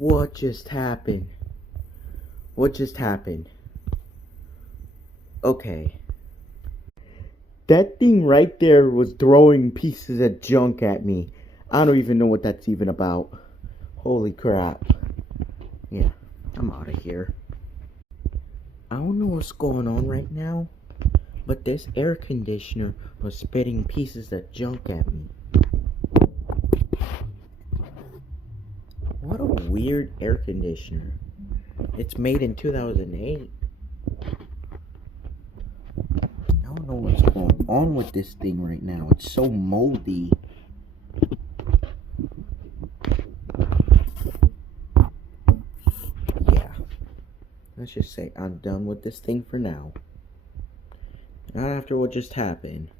What just happened? What just happened? Okay. That thing right there was throwing pieces of junk at me. I don't even know what that's even about. Holy crap. Yeah, I'm out of here. I don't know what's going on right now, but this air conditioner was spitting pieces of junk at me. What a weird air conditioner. It's made in 2008. I don't know what's going on with this thing right now. It's so moldy. Yeah. Let's just say I'm done with this thing for now. Not after what just happened.